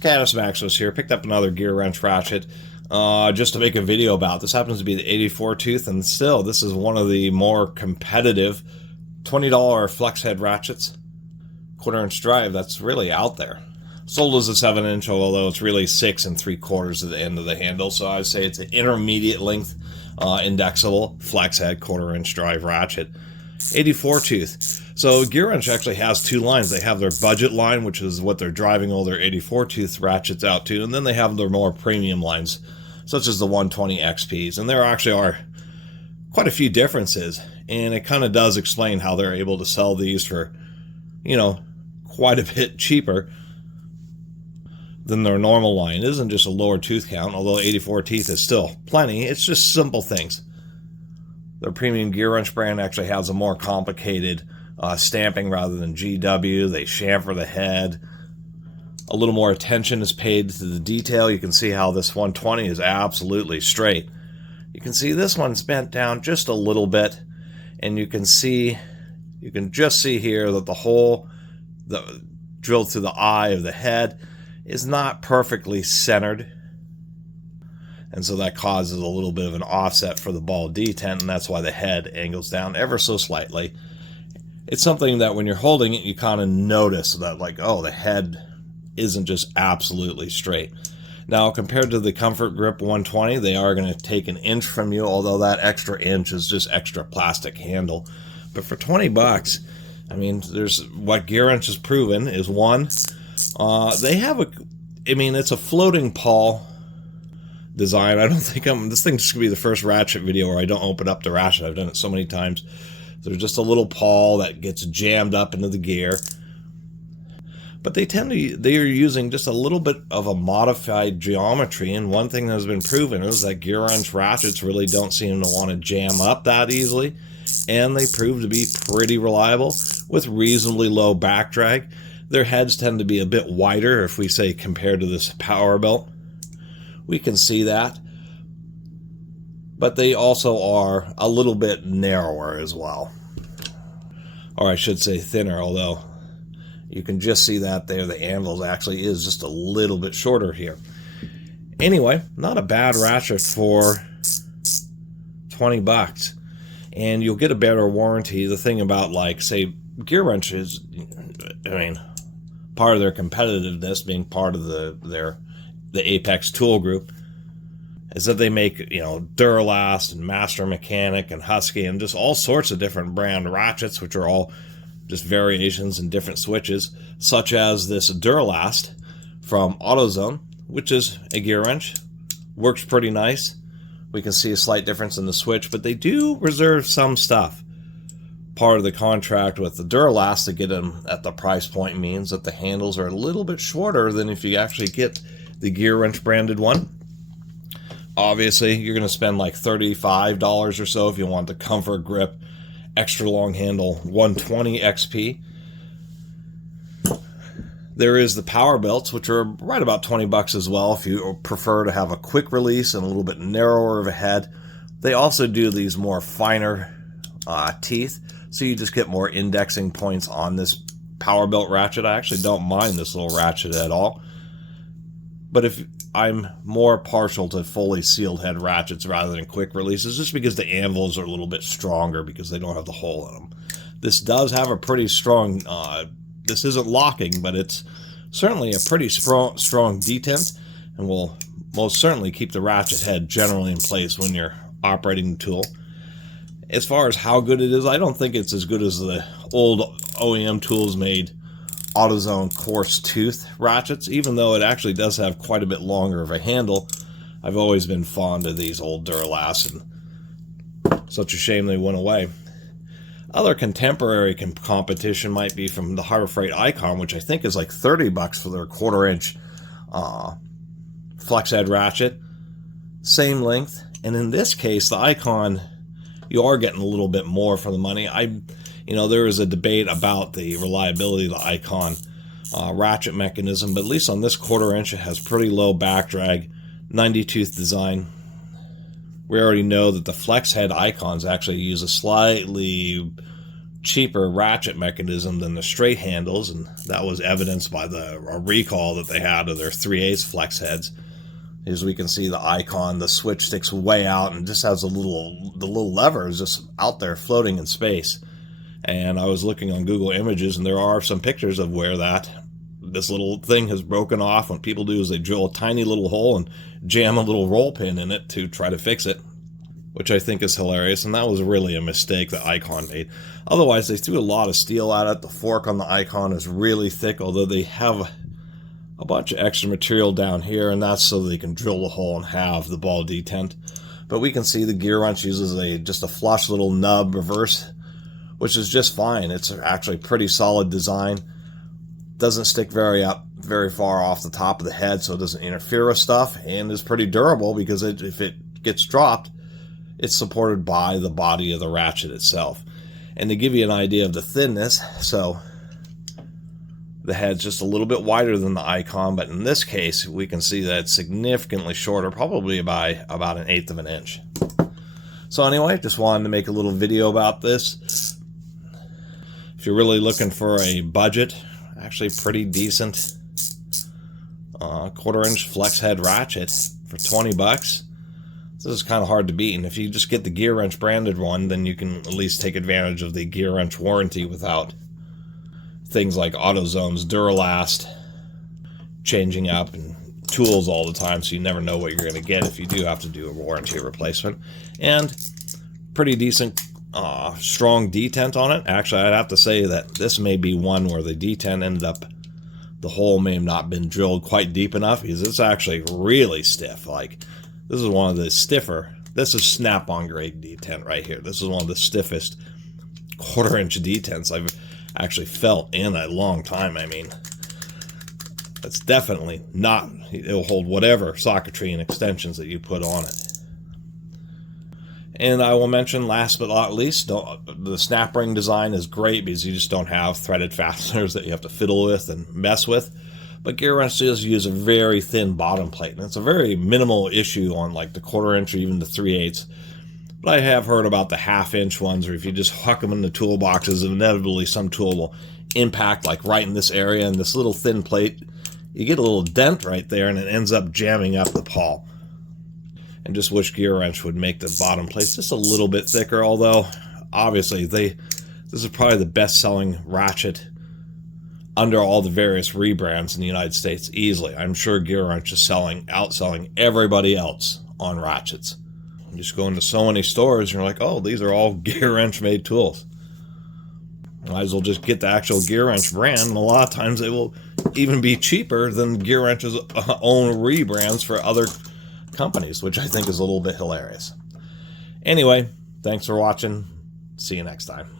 Catus Maximus here. Picked up another Gearwrench ratchet just to make a video about. This happens to be the 84 tooth, and still, this is one of the more competitive $20 flex head ratchets, 1/4 inch drive that's really out there. Sold as a 7-inch, although it's really 6 3/4 at the end of the handle, so I'd say it's an intermediate length indexable flex head 1/4 inch drive ratchet. 84 tooth. So Gearwrench actually has two lines. They have their budget line, which is what they're driving all their 84 tooth ratchets out to, and then they have their more premium lines, such as the 120 XPs. And there actually are quite a few differences, and it kind of does explain how they're able to sell these for, you know, quite a bit cheaper than their normal line. It isn't just a lower tooth count, although 84 teeth is still plenty. It's just simple things. Their premium Gearwrench brand actually has a more complicated stamping rather than GW. They chamfer the head. A little more attention is paid to the detail. You can see how this 120 is absolutely straight. You can see this one's bent down just a little bit, and you can just see here that the hole drilled through the eye of the head is not perfectly centered. And so that causes a little bit of an offset for the ball detent, and that's why the head angles down ever so slightly. It's something that when you're holding it, you kind of notice that, like, oh, the head isn't just absolutely straight. Now, compared to the Comfort Grip 120, they are going to take an inch from you, although that extra inch is just extra plastic handle. But for 20 bucks, I mean, there's what Gearwrench has proven is one, they have it's a floating pawl design. I don't think this thing's just gonna be the first ratchet video where I don't open up the ratchet. I've done it so many times. There's just a little pawl that gets jammed up into the gear, but they are using just a little bit of a modified geometry. And one thing that has been proven is that Gearwrench ratchets really don't seem to want to jam up that easily, and they prove to be pretty reliable with reasonably low back drag. Their heads tend to be a bit wider, if we say compared to this power belt. We can see that, but they also are a little bit narrower as well, or I should say thinner, although you can just see that there. The anvil actually is just a little bit shorter here. Anyway, not a bad ratchet for 20 bucks, and you'll get a better warranty. The thing about, like, say, Gearwrench is, I mean, part of their competitiveness being part of the Apex tool group is that they make, you know, Duralast and Master Mechanic and Husky and just all sorts of different brand ratchets, which are all just variations and different switches, such as this Duralast from AutoZone, which is a Gearwrench. Works pretty nice. We can see a slight difference in the switch, but they do reserve some stuff. Part of the contract with the Duralast to get them at the price point means that the handles are a little bit shorter than if you actually get the Gearwrench branded one. Obviously, you're going to spend like $35 or so if you want the Comfort Grip extra long handle 120 XP. There is the power belts, which are right about 20 bucks as well if you prefer to have a quick release and a little bit narrower of a head. They also do these more finer teeth, so you just get more indexing points on this power belt ratchet. I actually don't mind this little ratchet at all, but if I'm more partial to fully sealed head ratchets rather than quick releases, just because the anvils are a little bit stronger because they don't have the hole in them. This does have a pretty strong, this isn't locking, but it's certainly a pretty strong detent, and will most certainly keep the ratchet head generally in place when you're operating the tool. As far as how good it is, I don't think it's as good as the old OEM tools made AutoZone coarse tooth ratchets, even though it actually does have quite a bit longer of a handle. I've always been fond of these old Duralast, and such a shame they went away. Other contemporary competition might be from the Harbor Freight Icon, which I think is like 30 bucks for their 1/4 inch flex head ratchet. Same length, and in this case, the Icon, you are getting a little bit more for the money. You know, there is a debate about the reliability of the Icon ratchet mechanism, but at least on this 1/4 inch, it has pretty low back drag, 90 tooth design. We already know that the flex head Icons actually use a slightly cheaper ratchet mechanism than the straight handles, and that was evidenced by the recall that they had of their 3/8 flex heads. As we can see, the icon, the switch sticks way out and just has the little lever is just out there floating in space. And I was looking on Google Images, and there are some pictures of where this little thing has broken off. What people do is they drill a tiny little hole and jam a little roll pin in it to try to fix it, which I think is hilarious, and that was really a mistake that Icon made. Otherwise, they threw a lot of steel at it. The fork on the Icon is really thick, although they have a bunch of extra material down here, and that's so they can drill the hole and have the ball detent. But we can see the Gearwrench uses just a flush little nub reverse, which is just fine. It's actually a pretty solid design. Doesn't stick very far off the top of the head, so it doesn't interfere with stuff, and is pretty durable because if it gets dropped, it's supported by the body of the ratchet itself. And to give you an idea of the thinness, so the head's just a little bit wider than the Icon, but in this case, we can see that it's significantly shorter, probably by about 1/8 of an inch. So anyway, just wanted to make a little video about this. If you're really looking for a budget, actually pretty decent 1/4-inch flex head ratchet for 20 bucks. This is kind of hard to beat, and if you just get the Gearwrench branded one, then you can at least take advantage of the Gearwrench warranty without things like AutoZone's Duralast changing up and tools all the time, so you never know what you're going to get if you do have to do a warranty replacement. And pretty decent strong detent on it. Actually, I'd have to say that this may be one where the detent ended up, the hole may have not been drilled quite deep enough, because it's actually really stiff. Like, this is one of the stiffer, this is snap-on grade detent right here. This is one of the stiffest 1/4-inch detents I've actually felt in a long time. I mean, it's definitely not, it'll hold whatever socketry and extensions that you put on it. And I will mention, last but not least, the snap ring design is great because you just don't have threaded fasteners that you have to fiddle with and mess with. But Gearwrench does use a very thin bottom plate, and it's a very minimal issue on like the 1/4-inch or even the 3/8. But I have heard about the 1/2-inch ones, or if you just huck them in the toolboxes, inevitably some tool will impact like right in this area, and this little thin plate, you get a little dent right there, and it ends up jamming up the pawl. And just wish Gearwrench would make the bottom plates just a little bit thicker, although obviously this is probably the best-selling ratchet under all the various rebrands in the United States easily. I'm sure Gearwrench is outselling everybody else on ratchets. You just go into so many stores and you're like, oh, these are all Gearwrench made tools. Might as well just get the actual Gearwrench brand, and a lot of times it will even be cheaper than Gearwrench's own rebrands for other companies, which I think is a little bit hilarious. Anyway, thanks for watching. See you next time.